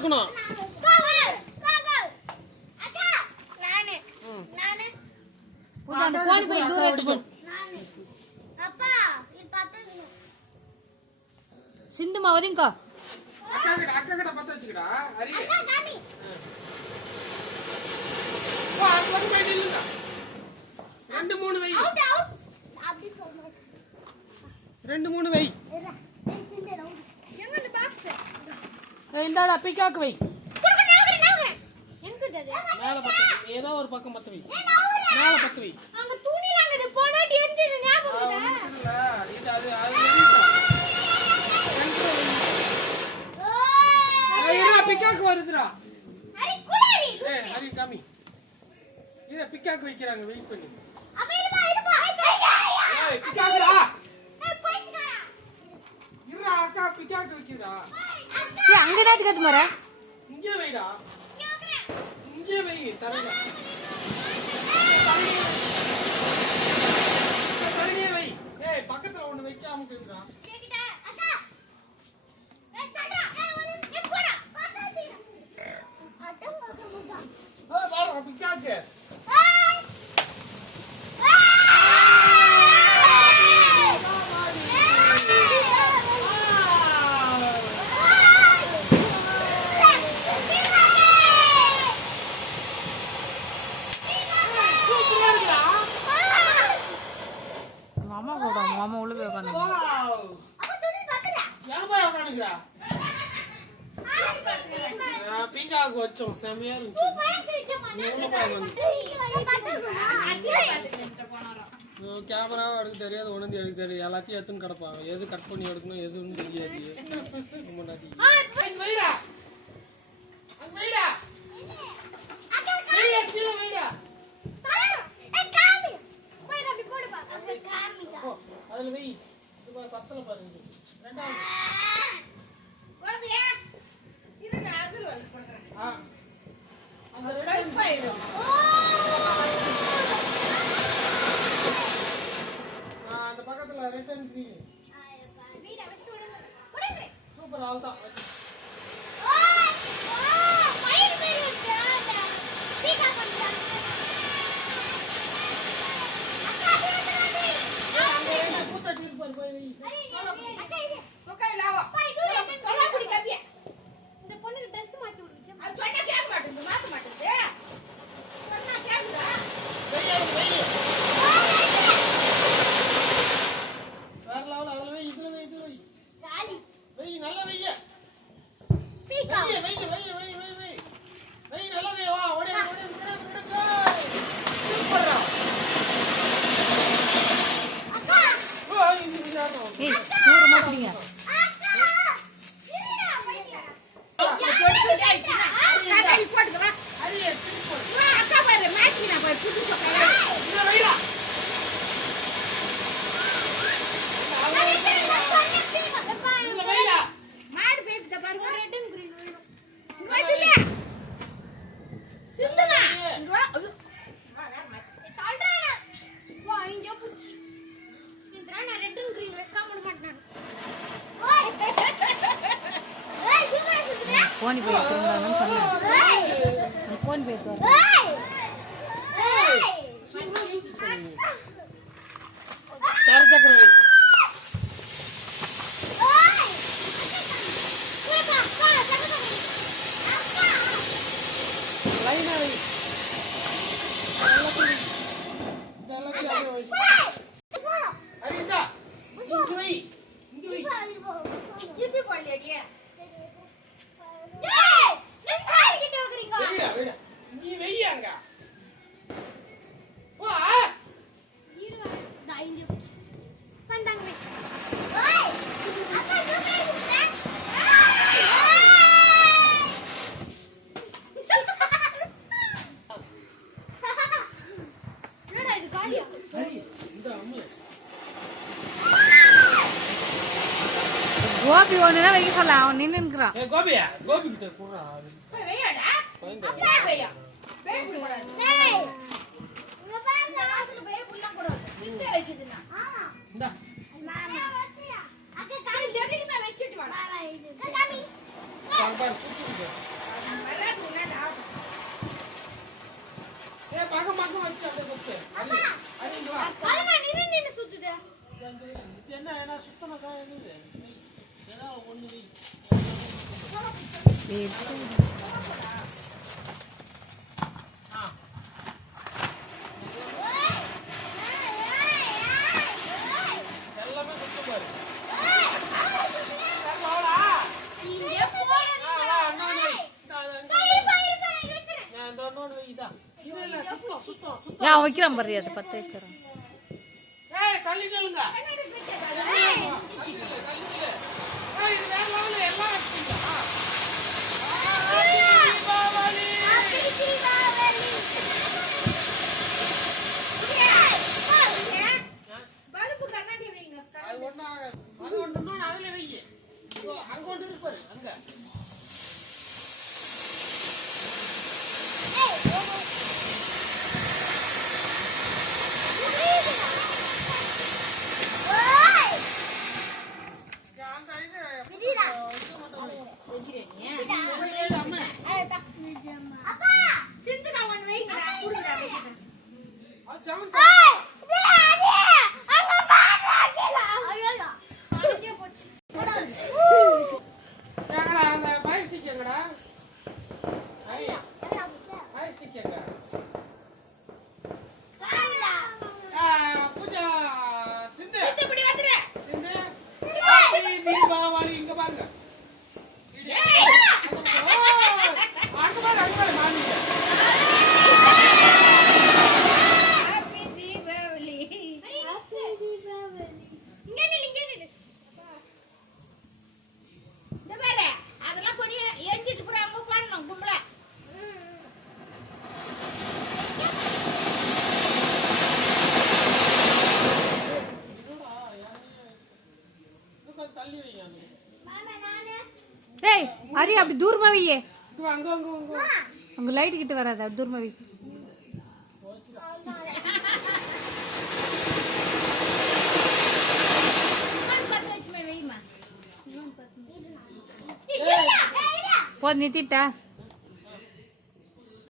இருக்கணும். அந்த கோணி போய் தூரம் எடுத்து சிந்துமா ஒதுங்கோ. அக்கா கிட்ட பத்த வச்சுக்கடா. ஹரி ரெண்டு மூணு வை. இந்தாடா பிக்காக்கு வை. மேல பத்து ஏதோ ஒரு பக்கம் பத்து வை. மேல பத்து வை. பிக்காக்கு வருதுடா. ஹரி காமி இத பிக்காக்கு வைக்கிறாங்க. வெயிட் பண்ணி அக்கா பிக்காக்கு வைக்கிறா. அங்கடாது கத்து மர இங்கே வைடா. இங்கே வை. தரங்க தரங்க வை. ஏய் பக்கத்துல ஒன்னு வைக்காம இருக்குடா. பிக்காக்கு மாமா உள்ள போய் உட்காந்து பீங்காக்கு வச்சோம். செமையா இருந்துச்சு. கேமராவும் எடுக்க தெரியாது. ஒண்ணு எடுக்க தெரியாது. எல்லாத்தையும் எடுத்துன்னு கிடப்பாங்க. எது கட் பண்ணி எடுக்கணும் எதுன்னு தெரியாது. அதுல வை. பத்தல பாருங்க. ரெண்டாவது அந்த பக்கத்துல ரிட்டர்ன் த்ரீ சூப்பர். அவ்வளவுதான். போனி போய் திருந்தானு சொன்னேன். போன் போய் தோற நீ வெய்யாங்க. கோபி ஒண்ணுனா வைக்க சொல்ல. அவன் நின்னு நிக்கிறான். கோபியா கோபி கிட்ட குறா. வச்சிட்டு எல்லாமே சுத்தம் பாரு. ஏன் வைக்கிறான் பாரு, அதை பத்த வைக்கிறான். அது ஒண்ணு அதுல வை. அங்க ஒன்று இருப்பாரு அங்க. டேய் ஹரி, அப்படி தூரமா வையே. அங்க அங்க அங்க உங்க லைட் கிட்ட வராத, தூரமா வை. போ நிறுத்திட்டா.